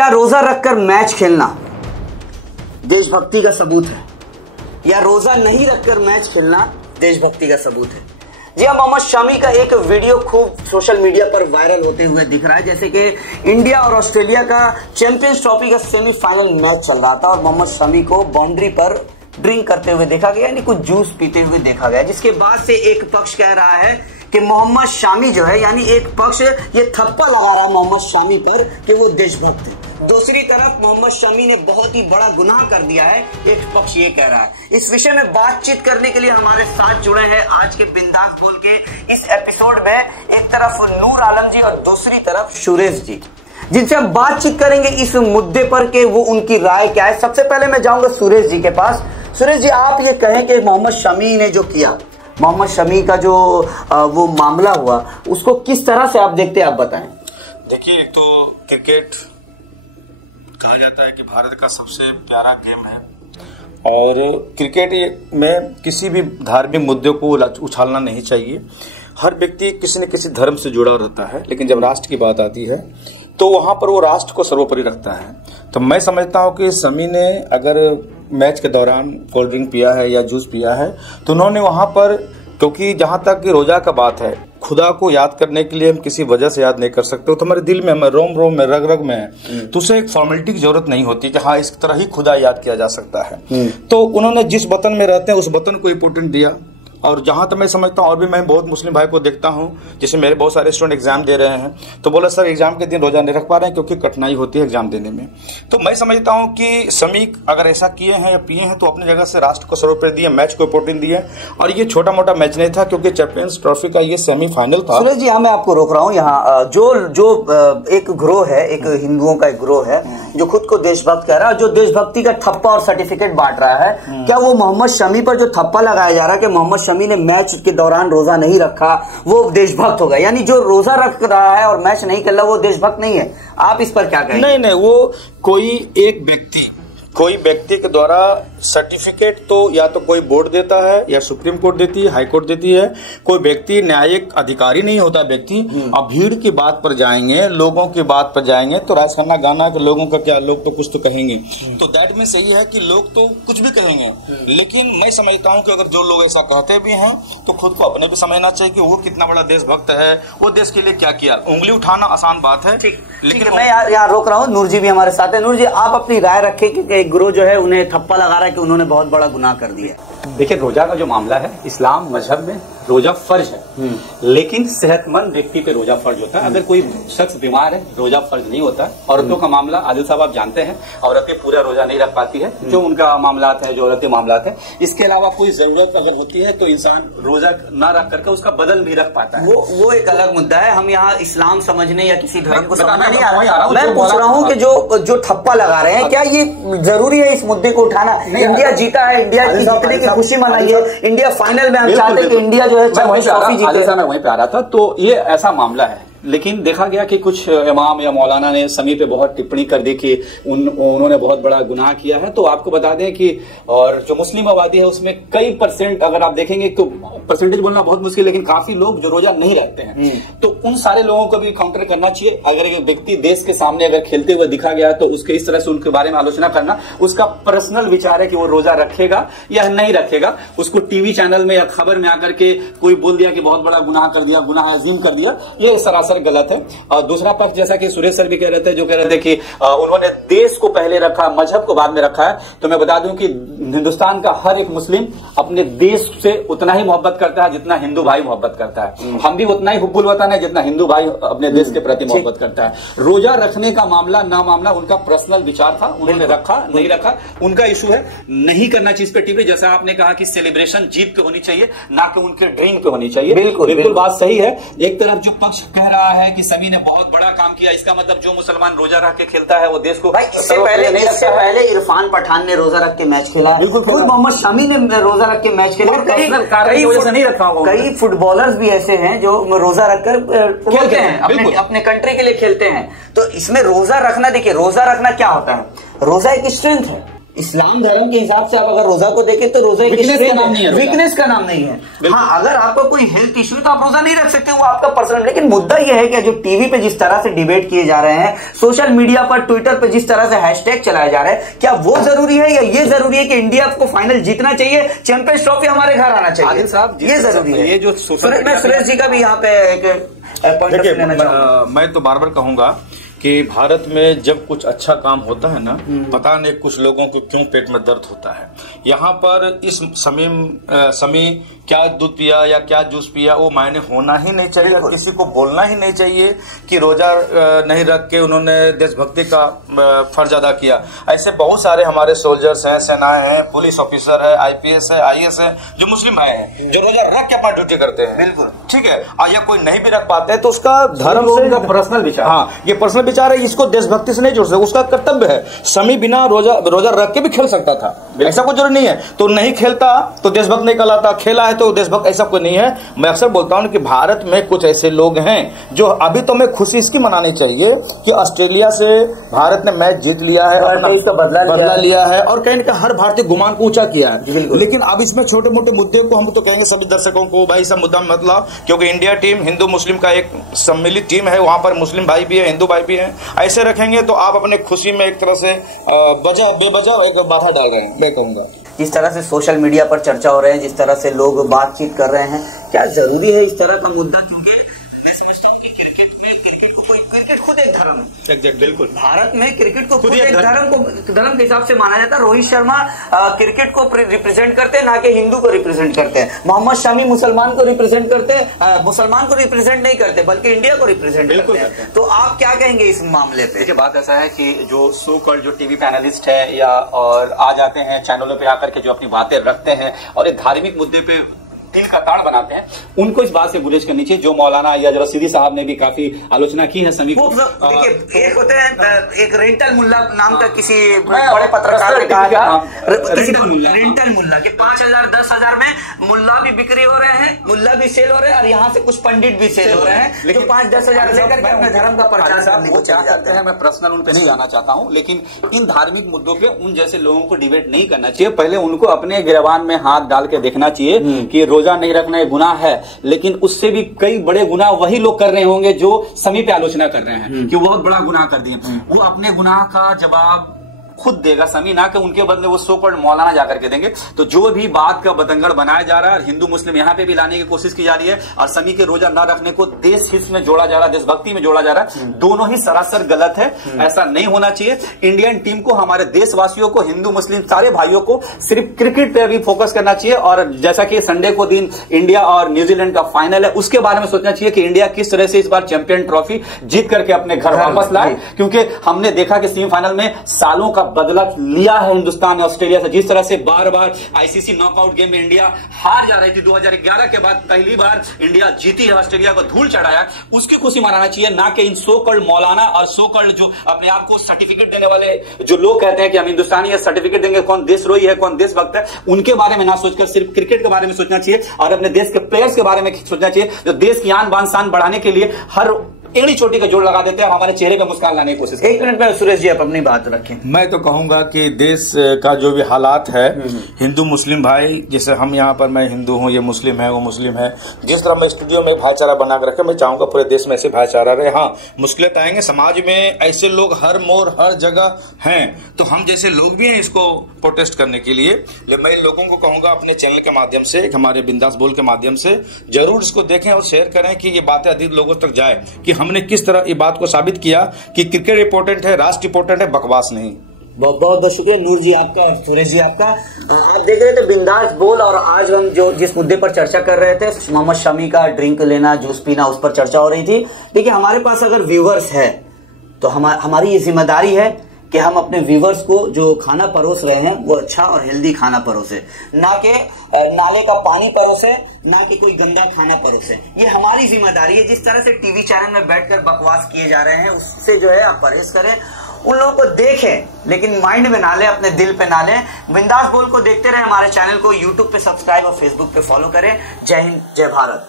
क्या रोजा रखकर मैच खेलना देशभक्ति का सबूत है, या रोजा नहीं रखकर मैच खेलना देशभक्ति का सबूत है? जी हाँ, मोहम्मद शमी का एक वीडियो खूब सोशल मीडिया पर वायरल होते हुए दिख रहा है, जैसे कि इंडिया और ऑस्ट्रेलिया का चैंपियंस ट्रॉफी का सेमीफाइनल मैच चल रहा था और मोहम्मद शमी को बाउंड्री पर ड्रिंक करते हुए देखा गया, यानी कुछ जूस पीते हुए देखा गया, जिसके बाद से एक पक्ष कह रहा है कि मोहम्मद शमी जो है, यानी एक पक्ष ये थप्पा लगा रहा है मोहम्मद शमी पर कि वो देशभक्त है। दूसरी तरफ मोहम्मद शमी ने बहुत ही बड़ा गुनाह कर दिया है, एक पक्ष ये कह रहा है। इस विषय में बातचीत करने के लिए हमारे साथ जुड़े हैं आज के बिंदास बोल के इस एपिसोड में एक तरफ नूर आलम जी और दूसरी तरफ सुरेश जी, जिनसे हम बातचीत करेंगे इस मुद्दे पर कि वो उनकी राय क्या है। सबसे पहले मैं जाऊंगा सुरेश जी के पास। सुरेश जी, आप ये कहें कि मोहम्मद शमी ने जो किया, मोहम्मद शमी का जो वो मामला हुआ, उसको किस तरह से आप देखते हैं, आप बताएं। देखिए, एक तो क्रिकेट कहा जाता है कि भारत का सबसे प्यारा गेम है और क्रिकेट में किसी भी धार्मिक मुद्दे को उछालना नहीं चाहिए। हर व्यक्ति किसी न किसी धर्म से जुड़ा रहता है, लेकिन जब राष्ट्र की बात आती है तो वहां पर वो राष्ट्र को सर्वोपरि रखता है। तो मैं समझता हूं कि शमी ने अगर मैच के दौरान कोल्ड ड्रिंक पिया है या जूस पिया है तो उन्होंने वहां पर, क्योंकि जहां तक कि रोजा का बात है, खुदा को याद करने के लिए हम किसी वजह से याद नहीं कर सकते, तो हमारे दिल में, हमारे रोम रोम में, रग रग में है, तो उसे एक फॉर्मेलिटी की जरूरत नहीं होती कि हाँ इस तरह ही खुदा याद किया जा सकता है। तो उन्होंने जिस वतन में रहते हैं उस वतन को इम्पोर्टेंट दिया। और जहां तक मैं समझता हूं, और भी मैं बहुत मुस्लिम भाई को देखता हूं, जैसे मेरे बहुत सारे स्टूडेंट एग्जाम दे रहे हैं तो बोला सर एग्जाम के दिन रोजा नहीं रख पा रहे हैं क्योंकि कठिनाई होती है एग्जाम देने में। तो मैं समझता हूं कि शमी अगर ऐसा किए हैं या पिए हैं तो अपनी जगह से राष्ट्र को सर्वोपरि दिए, मैच को इम्पोर्टेंट दिए। और ये छोटा मोटा मैच नहीं था क्योंकि चैंपियंस ट्रॉफी का ये सेमीफाइनल था। सुरेश जी, हाँ मैं आपको रोक रहा हूँ यहाँ। जो एक ग्रोह है, एक हिंदुओं का एक ग्रोह है जो खुद को देशभक्त कह रहा है, जो देशभक्ति का ठप्पा और सर्टिफिकेट बांट रहा है, क्या वो मोहम्मद शमी पर जो ठप्पा लगाया जा रहा है कि मोहम्मद शमी ने मैच के दौरान रोजा नहीं रखा वो देशभक्त होगा, यानी जो रोजा रख रहा है और मैच नहीं कर रहा वो देशभक्त नहीं है? आप इस पर क्या कहेंगे? नहीं, वो कोई व्यक्ति के द्वारा सर्टिफिकेट तो या तो कोई बोर्ड देता है या सुप्रीम कोर्ट देती है, हाई कोर्ट देती है। कोई व्यक्ति न्यायिक अधिकारी नहीं होता व्यक्ति। अब भीड़ की बात पर जाएंगे, लोगों की बात पर जाएंगे तो राजखाना गाना के लोगों का क्या, लोग तो कुछ तो कहेंगे। तो दैट मीन सही है कि लोग तो कुछ भी कहेंगे, लेकिन मैं समझता हूँ कि अगर जो लोग ऐसा कहते भी हैं तो खुद को अपने भी समझना चाहिए कि वो कितना बड़ा देशभक्त है, वो देश के लिए क्या किया। उंगली उठाना आसान बात है, लेकिन मैं यहाँ रोक रहा हूँ। नूर जी भी हमारे साथ है। नूर जी, आप अपनी राय रखें कि एक गुरु जो है उन्हें थप्पा लगा रहा है कि उन्होंने बहुत बड़ा गुनाह कर दिया। देखिए, रोजा का जो मामला है, इस्लाम मजहब में रोजा फर्ज है, लेकिन सेहतमंद व्यक्ति पे रोजा फर्ज होता है। अगर कोई शख्स बीमार है रोजा फर्ज नहीं होता है। औरतों का मामला आदिल साहब आप जानते हैं, औरतें पूरा रोजा नहीं रख पाती है, जो उनका मामला है, जो औरतें मामला है। इसके अलावा कोई जरूरत अगर होती है तो इंसान रोजा न रख करके उसका बदल भी रख पाता है। वो एक अलग मुद्दा है। हम यहाँ इस्लाम समझने या किसी धर्म को समझना नहीं आ रहा। मैं पूछ रहा हूँ कि जो ठप्पा लगा रहे हैं, क्या ये जरूरी है इस मुद्दे को उठाना? इंडिया जीता है, इंडिया की जीतने की खुशी मनाइए, इंडिया फाइनल में हम चाहते हैं कि इंडिया जो है चैंपियंस ट्रॉफी जीते। मैं वहीं पे आ रहा था, तो ये ऐसा मामला है। लेकिन देखा गया कि कुछ इमाम या मौलाना ने शमी पे बहुत टिप्पणी कर दी कि उन्होंने बहुत बड़ा गुनाह किया है। तो आपको बता दें कि और जो मुस्लिम आबादी है उसमें कई परसेंट, अगर आप देखेंगे तो परसेंटेज बोलना बहुत मुश्किल, लेकिन काफी लोग जो रोजा नहीं रखते हैं, तो उन सारे लोगों को भी काउंटर करना चाहिए। अगर एक व्यक्ति देश के सामने अगर खेलते हुए दिखा गया तो उसके इस तरह से उनके बारे में आलोचना करना, उसका पर्सनल विचार है कि वो रोजा रखेगा या नहीं रखेगा। उसको टीवी चैनल में या खबर में आकर के कोई बोल दिया कि बहुत बड़ा गुनाह कर दिया, गुनाह अजीम कर दिया, ये सरासर गलत है। और दूसरा पक्ष, जैसा कि सुरेश सर भी कह रहे थे, जो कह रहे थे कि उन्होंने देश को पहले रखा, मजहब को बाद में रखा है, तो मैं बता दूं कि हिंदुस्तान का हर एक मुस्लिम अपने देश से उतना ही मोहब्बत करता है जितना हिंदू भाई मोहब्बत करता है। हम भी उतना ही हुब्बुल वतन है जितना हिंदू भाई अपने देश के प्रति मोहब्बत करता है। रोजा रखने का मामला ना मामला उनका पर्सनल विचार था, उन्होंने रखा नहीं रखा उनका इशू है। नहीं करना चाहिए इस पे टिप्पणी। जैसा आपने कहा कि सेलिब्रेशन जीत पे होनी चाहिए, ना कि उनके ड्रिंक पे होनी चाहिए। बिल्कुल बात सही है। एक तरफ जो पक्ष कह रहा है कि शमी ने बहुत बड़ा काम किया, इसका मतलब जो मुसलमान रोजा रख के खेलता है वो देश को, इससे पहले इरफान पठान ने रोजा रख के मैच खेला है, खुद मोहम्मद शमी ने रोजा रख के मैच खेला। कई फुटबॉलर्स भी ऐसे हैं जो रोजा रखकर खेलते हैं, अपने कंट्री के लिए खेलते हैं। तो इसमें रोजा रखना, देखिए रोजा रखना क्या होता है, रोजा एक स्ट्रेंथ है। इस्लाम धर्म के हिसाब से आप अगर रोजा को देखें तो रोजा एक वीकनेस का नाम नहीं है, वीकनेस का नाम नहीं है। हाँ, अगर आपका कोई हेल्थ इश्यू है तो आप रोजा नहीं रख सकते, वो आपका पर्सनल। लेकिन मुद्दा यह है कि जो टीवी पे जिस तरह से डिबेट किए जा रहे हैं, सोशल मीडिया पर ट्विटर पे जिस तरह से हैशटैग चलाए जा रहे हैं, क्या वो जरूरी है या ये जरूरी है कि इंडिया को फाइनल जीतना चाहिए, चैंपियंस ट्रॉफी हमारे घर आना चाहिए? आदिल साहब, ये जरूरी है। ये जो मैं सुरेश जी का भी यहाँ पे एक पॉइंट ऑफ व्यू लेना चाहूंगा। मैं तो बार बार कहूंगा कि भारत में जब कुछ अच्छा काम होता है ना, पता नहीं कुछ लोगों को क्यों पेट में दर्द होता है। यहाँ पर इस समी क्या दूध पिया या क्या जूस पिया वो मायने होना ही नहीं चाहिए, और किसी को बोलना ही नहीं चाहिए कि रोजा नहीं रख के उन्होंने देशभक्ति का फर्ज अदा किया। ऐसे बहुत सारे हमारे सोल्जर्स हैं, सेनाएं हैं, पुलिस ऑफिसर है, IPS है, IAS है, जो मुस्लिम भाई हैं, जो रोजा रख के अपना ड्यूटी करते हैं। बिल्कुल ठीक है। या कोई नहीं भी रख पाते तो उसका धर्म से पर्सनल विचार, हाँ, ये पर्सनल विचार है, इसको देशभक्ति से नहीं जोड़ सकते, उसका कर्तव्य है। समी बिना रोजा रख के भी खेल सकता था, ऐसा कोई जरूरी नहीं है। तो नहीं खेलता तो देशभक्त नहीं कहलाता, खेला है तो देशभक्त, ऐसा कोई नहीं है। मैं अक्सर बोलता हूं कि भारत में कुछ ऐसे लोग हैं जो अभी तो मैं खुशी इसकी मनानी चाहिए कि ऑस्ट्रेलिया से भारत ने मैच जीत लिया है, इसका बदला लिया है, और कहीं ना कहीं हर भारतीय गुमान को ऊंचा किया है। लेकिन अब इसमें छोटे मोटे मुद्दे को हम तो कहेंगे सभी दर्शकों को, भाई सब मुद्दा मत लाओ, क्योंकि इंडिया टीम हिंदू मुस्लिम का एक सम्मिलित टीम है, वहां पर मुस्लिम भाई भी है, हिंदू भाई भी है। ऐसे रखेंगे तो आप अपने खुशी में एक तरह से बेवजह एक बाधा डाल रहे हैं, मैं कहूंगा। जिस तरह से सोशल मीडिया पर चर्चा हो रहे हैं, जिस तरह से लोग बातचीत कर रहे हैं, क्या जरूरी है इस तरह का मुद्दा? क्योंकि मैं समझता हूँ कि क्रिकेट खुद एक धर्म है। बिल्कुल, भारत में क्रिकेट को खुद एक धर्म के हिसाब से माना जाता है। रोहित शर्मा क्रिकेट को रिप्रेजेंट करते हैं, ना कि हिंदू को रिप्रेजेंट करते हैं। मोहम्मद शमी मुसलमान को रिप्रेजेंट करते हैं, मुसलमान को रिप्रेजेंट नहीं करते बल्कि इंडिया को रिप्रेजेंट करते हैं। तो आप क्या कहेंगे इस मामले पे? देखिए, बात ऐसा है कि जो सो कॉल्ड जो टीवी पैनलिस्ट है या और आ जाते हैं चैनलों पे आकर के जो अपनी बातें रखते हैं और एक धार्मिक मुद्दे पे दिल का ताड़ बनाते हैं, उनको इस बात से गुरेज करनी चाहिए। जो मौलाना या रशीदी साहब ने भी काफी आलोचना की है समी को। देखिए, एक होते हैं, एक रेंटल मुल्ला नाम का किसी बड़े पत्रकार ने कहा, रेंटल मुल्ला के 5,000 10,000 में मुल्ला भी बिक्री हो रहे हैं, मुल्ला भी सेल हो रहे हैं, और यहाँ से कुछ पंडित भी सेल हो रहे हैं जो 5-10 हजार लेकर के अपने धर्म का प्रचार करने को चले जाते हैं। मैं पर्सनल उन पे नहीं जाना चाहता हूँ, लेकिन इन धार्मिक मुद्दों पे उन जैसे लोगों को डिबेट नहीं करना चाहिए। पहले उनको अपने गिरबान में हाथ डाल के देखना चाहिए कि रोजा नहीं रखना गुनाह है, लेकिन उससे भी कई बड़े गुनाह वही लोग कर रहे होंगे जो समी पे आलोचना कर रहे हैं कि वो बहुत बड़ा गुनाह कर दिए। वो अपने गुनाह का जवाब खुद देगा समी, ना कि उनके बदले वो सो कॉल्ड मौलाना जाकर के देंगे। तो जो भी बात का बतंगड़ बनाया जा रहा है, हिंदू मुस्लिम यहाँ पे भी लाने की कोशिश की जा रही है, और समी के रोजा न रखने को देश हित में जोड़ा जा रहा है, देशभक्ति में जोड़ा जा रहा है, दोनों ही सरासर गलत है। ऐसा नहीं होना चाहिए। इंडियन टीम को, हमारे देशवासियों को, हिंदू मुस्लिम सारे भाइयों को सिर्फ क्रिकेट पे भी फोकस करना चाहिए। और जैसा कि संडे को दिन इंडिया और न्यूजीलैंड का फाइनल है, उसके बारे में सोचना चाहिए कि इंडिया किस तरह से इस बार चैंपियन ट्रॉफी जीत करके अपने घर वापस लाए। क्योंकि हमने देखा कि सेमीफाइनल में सालों का बदला लिया है हिंदुस्तान ने ऑस्ट्रेलिया से। जिस तरह से बार बार आईसीसी नॉकआउट गेम में इंडिया हार जा रही थी, 2011 के बाद पहली बार इंडिया जीती है, ऑस्ट्रेलिया को धूल चढ़ाया, उसकी खुशी मनाना चाहिए, ना कि इन सो कॉल्ड मौलाना और सो कॉल्ड जो अपने आप को सर्टिफिकेट देने वाले जो लोग कहते हैं कि हम हिंदुस्तानी है, सर्टिफिकेट देंगे, कौन देशद्रोही है, कौन देशभक्त है, उनके बारे में ना सोचकर सिर्फ क्रिकेट के बारे में सोचना चाहिए और अपने देश के प्लेयर्स के बारे में सोचना चाहिए जो देश की आन बान शान बढ़ाने के लिए हर एड़ी चोटी का जोड़ लगा देते हैं, हमारे चेहरे पे मुस्कान लाने की कोशिश। एक मिनट में सुरेश जी आप अपनी बात रखें। मैं तो कहूंगा कि देश का जो भी हालात है, हिंदू मुस्लिम भाई, जैसे हम यहाँ पर, मैं हिंदू हूँ, ये मुस्लिम है, वो मुस्लिम है, जिस तरह मैं स्टूडियो में भाईचारा बना कर रखे, मैं चाहूंगा पूरे देश में ऐसे भाईचारा रहे। हाँ, मुश्किलें आएंगे, समाज में ऐसे लोग हर मोड़ हर जगह हैं, तो हम जैसे लोग भी हैं इसको प्रोटेस्ट करने के लिए। मैं लोगों को कहूंगा अपने चैनल के माध्यम से, हमारे बिंदास बोल के माध्यम से जरूर इसको देखें और शेयर करें कि ये बातें अधिक लोगों तक जाए कि हमने किस तरह बात को साबित किया कि क्रिकेट इंपॉर्टेंट है, राष्ट्र इंपॉर्टेंट है, बकवास नहीं। बहुत बहुत शुक्रिया नूर जी आपका, सुरेश जी आपका। आप देख रहे थे बिंदास बोल, और आज हम जो जिस मुद्दे पर चर्चा कर रहे थे, मोहम्मद शमी का ड्रिंक लेना, जूस पीना, उस पर चर्चा हो रही थी। देखिए, हमारे पास अगर व्यूवर्स है तो हमारी ये जिम्मेदारी है कि हम अपने व्यूवर्स को जो खाना परोस रहे हैं वो अच्छा और हेल्दी खाना परोसे, ना कि नाले का पानी परोसे, ना कि कोई गंदा खाना परोसे। ये हमारी जिम्मेदारी है। जिस तरह से टीवी चैनल में बैठकर बकवास किए जा रहे हैं, उससे जो है आप परहेज करें। उन लोगों को देखें लेकिन माइंड में ना ले, अपने दिल पे ना ले। बिंदास बोल को देखते रहे, हमारे चैनल को यूट्यूब पे सब्सक्राइब और फेसबुक पे फॉलो करें। जय हिंद, जय भारत।